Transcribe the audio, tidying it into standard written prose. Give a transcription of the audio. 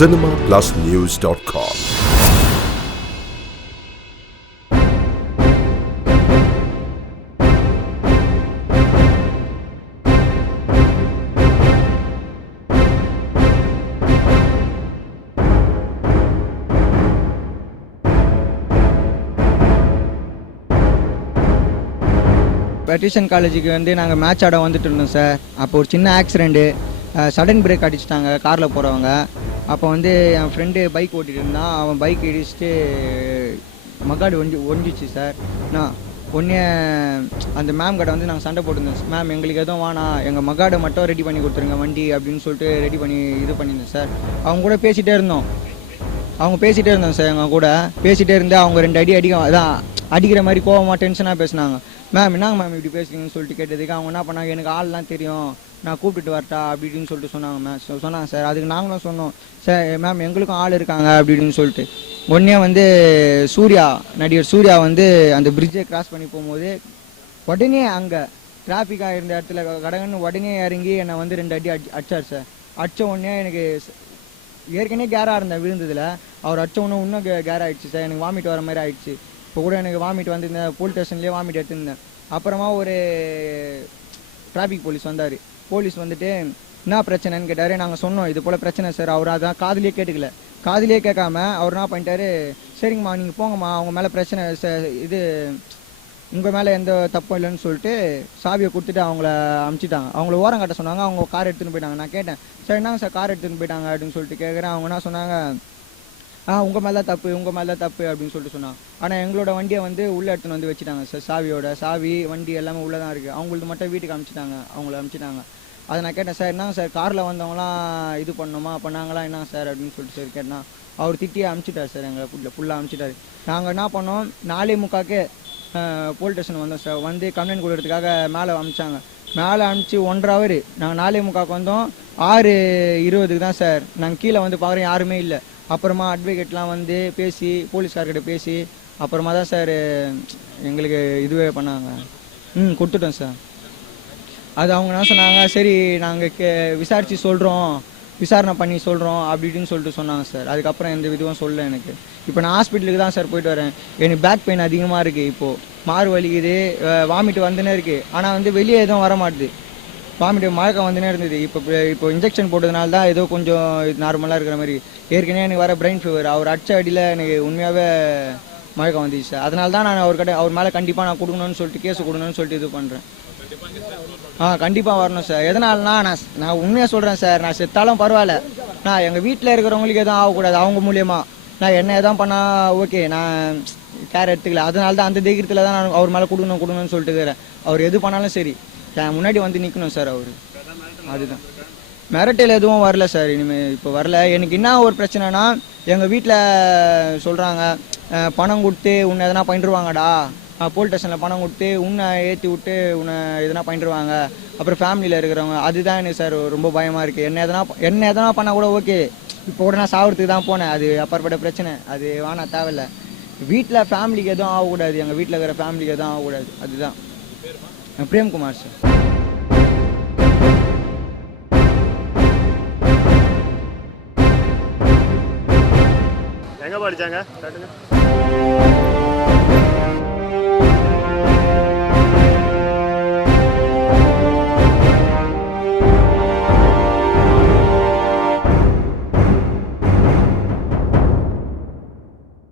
cinemaplusnews.com. Petition காலேஜுக்கு வந்து நாங்கள் மேட்ச் ஆட வந்துட்டு இருந்தோம் சார். அப்போ ஒரு சின்ன ஆக்சிடெண்ட்டு, சடன் பிரேக் அடிச்சிட்டாங்க காரில் போகிறவங்க. அப்போ வந்து என் ஃப்ரெண்டு பைக் ஓட்டிகிட்டு இருந்தான். அவன் பைக் இடிச்சுட்டு மகாடு ஒஞ்சிச்சு சார். நான் ஒன்றே அந்த மேம் கிட்ட வந்து நாங்கள் சண்டை போட்டிருந்தோம். மேம் எங்களுக்கு எதுவும் வேணாம், எங்கள் மகாடை மட்டும் ரெடி பண்ணி கொடுத்துருங்க வண்டி அப்படின்னு சொல்லிட்டு ரெடி பண்ணி இது பண்ணியிருந்தோம் சார். அவங்க கூட பேசிகிட்டே இருந்தோம் சார். எங்கள் கூட பேசிகிட்டே இருந்து அவங்க 2 அடி அதான் அடிக்கிற மாதிரி கோவமாக டென்ஷனாக பேசினாங்க. மேம் என்னங்க மேம் இப்படி பேசுறீங்கன்னு சொல்லிட்டு கேட்டதுக்கு அவங்க என்ன பண்ணாங்க, எனக்கு ஆள்லாம் தெரியும், நான் கூப்பிட்டுட்டு வரட்டா அப்படின்னு சொல்லிட்டு சொன்னாங்க. மேம் சொன்னாங்க சார். அதுக்கு நாங்களும் சொன்னோம் சார், மேம் எங்களுக்கும் ஆள் இருக்காங்க அப்படின்னு சொல்லிட்டு. உடனே வந்து நடிகர் சூர்யா வந்து அந்த பிரிட்ஜை கிராஸ் பண்ணி போகும்போது உடனே அங்கே டிராஃபிக்காக இருந்த இடத்துல கடகன்னு உடனே இறங்கி என்னை வந்து 2 அடி அடிச்சார் சார். அடித்த உடனே எனக்கு ஏற்கனவே கேராக இருந்தேன் விழுந்ததில். அவர் அடித்த உடனே இன்னும் கேர் ஆகிடுச்சு சார். எனக்கு வாமிட் வர மாதிரி ஆகிடுச்சு. இப்போ கூட எனக்கு வாமிட் வந்து இந்த போலீஸ் ஸ்டேஷன்லேயே வாமிட் எடுத்துருந்தேன். அப்புறமா ஒரு டிராஃபிக் போலீஸ் வந்தார். போலீஸ் வந்துட்டு என்ன பிரச்சனைன்னு கேட்டார். நாங்கள் சொன்னோம் இது போல் பிரச்சனை சார். அவர் அதான் காதுலேயே கேட்காம அவர் என்ன பண்ணிட்டாரு, சரிங்கம்மா நீங்கள் போங்கம்மா, அவங்க மேலே பிரச்சனை இது உங்கள் மேலே எந்த தப்பும் இல்லைன்னு சொல்லிட்டு சாவியை கொடுத்துட்டு அவங்கள அமுச்சிட்டாங்க. அவங்கள ஓரம் கட்ட சொன்னாங்க. அவங்க கார் எடுத்துன்னு போயிட்டாங்க. நான் கேட்டேன் சார் என்னங்க சார் கார் எடுத்துன்னு போயிட்டாங்க அப்படின்னு சொல்லிட்டு கேட்குறேன். அவங்க என்ன சொன்னாங்க, உங்கள் மேலே தான் தப்பு அப்படின்னு சொல்லிட்டு சொன்னாங்க. ஆனால் எங்களோட வண்டியை வந்து உள்ளே எடுத்துன்னு வந்து வச்சுட்டாங்க சார். சாவி வண்டி எல்லாமே உள்ளே தான் இருக்குது. அவங்களுக்கு மட்டும் வீட்டுக்கு அமுச்சிட்டாங்க. அதை நான் கேட்டேன் சார் என்னங்க சார் காரில் வந்தவங்களாம் இது பண்ணணுமா பண்ணாங்களா என்னங்க சார் அப்படின்னு சொல்லிட்டு சார் கேட்டேன். அவர் திட்டியே அமுச்சிட்டார் சார். எங்களை ஃபுல்லாக அமுச்சிட்டார். நாங்கள் என்ன பண்ணோம், 4:45 போலீஸ் ஸ்டேஷன் வந்தோம் சார். வந்து கம்ப்ளைண்ட் கொடுக்கறதுக்காக மேலே அனுப்பிச்சாங்க. மேலே அனுப்பிச்சு 1.5 ஹவர். நாங்கள் 4:45 வந்தோம். 6:20 தான் சார் நாங்கள் கீழே வந்து பார்க்குறோம், யாருமே இல்லை. அப்புறமா அட்வொகேட்லாம் வந்து பேசி போலீஸ்கார்கிட்ட பேசி அப்புறமா தான் சார் எங்களுக்கு இதுவே பண்ணாங்க. கொடுத்துட்டோம் சார். அது அவங்க என்ன சொன்னாங்க, சரி நாங்கள் விசாரணை பண்ணி சொல்கிறோம் அப்படின்னு சொல்லிட்டு சொன்னாங்க சார். அதுக்கப்புறம் எந்த இதுவும் சொல்லலை எனக்கு. இப்போ நான் ஹாஸ்பிட்டலுக்கு தான் சார் போயிட்டு வரேன். எனக்கு பேக் பெயின் அதிகமாக இருக்குது. இப்போது மாறு வலிக்குது, வாமிட் வந்துனே இருக்குது. ஆனால் வந்து வெளியே எதுவும் வர மாட்டுது. வாமிட் மழக்கம் வந்துனே இருந்தது. இப்போ இன்ஜெக்ஷன் போட்டதுனால தான் ஏதோ கொஞ்சம் நார்மலாக இருக்கிற மாதிரி. ஏற்கனவே எனக்கு வர பிரெயின் ஃபீவர். அவர் அடிச்ச அடியில் எனக்கு உண்மையாகவே மழக்கம் வந்துச்சு சார். அதனால தான் நான் அவர் மேலே கண்டிப்பாக நான் கொடுக்கணும்னு சொல்லிட்டு கேஸ் கொடுக்கணும்னு சொல்லிட்டு இது பண்ணுறேன். கண்டிப்பாக வரணும் சார். எதனாலனா நான் உண்மையாக சொல்கிறேன் சார். நான் செத்தாலும் பரவாயில்ல, நான் எங்கள் வீட்டில் இருக்கிறவங்களுக்கு எதுவும் ஆகக்கூடாது. அவங்க மூலியமாக நான் என்ன எதாவது பண்ணால் ஓகே, நான் கேர் எடுத்துக்கல. அதனால தான் அந்த தைரியத்தில் தான் நான் அவர் மேலே கொடுக்கணும்னு சொல்லிட்டு இருக்கிறேன். அவர் எது பண்ணாலும் சரி முன்னாடி வந்து நிற்கணும் சார் அவர். அதுதான் மிரட்டல் எதுவும் வரல சார். இனிமேல் இப்போ வரல. எனக்கு என்ன ஒரு பிரச்சனைனா, எங்கள் வீட்டில் சொல்கிறாங்க பணம் கொடுத்து உன்னை எதனா பண்ணிடுவாங்கடா, போலீஸ் ஸ்டேஷனில் பணம் கொடுத்து உன்னை ஏற்றி விட்டு உன்னை எதனா பண்ணிடுவாங்க. அப்புறம் ஃபேமிலியில் இருக்கிறவங்க, அதுதான் எனக்கு சார் ரொம்ப பயமாக இருக்குது. என்ன எதனா பண்ணால் கூட ஓகே, இப்போ கூட நான் சாவறதுக்கு தான் போனேன். அது அப்பாற்பட்ட பிரச்சனை, அது வேணா தேவையில்லை. வீட்டில் ஃபேமிலிக்கு எதுவும் ஆகக்கூடாது, எங்கள் வீட்டில் இருக்கிற ஃபேமிலிக்கு எதுவும் ஆகக்கூடாது. அதுதான். பிரேம்குமார் சார். எங்கே படித்தாங்க?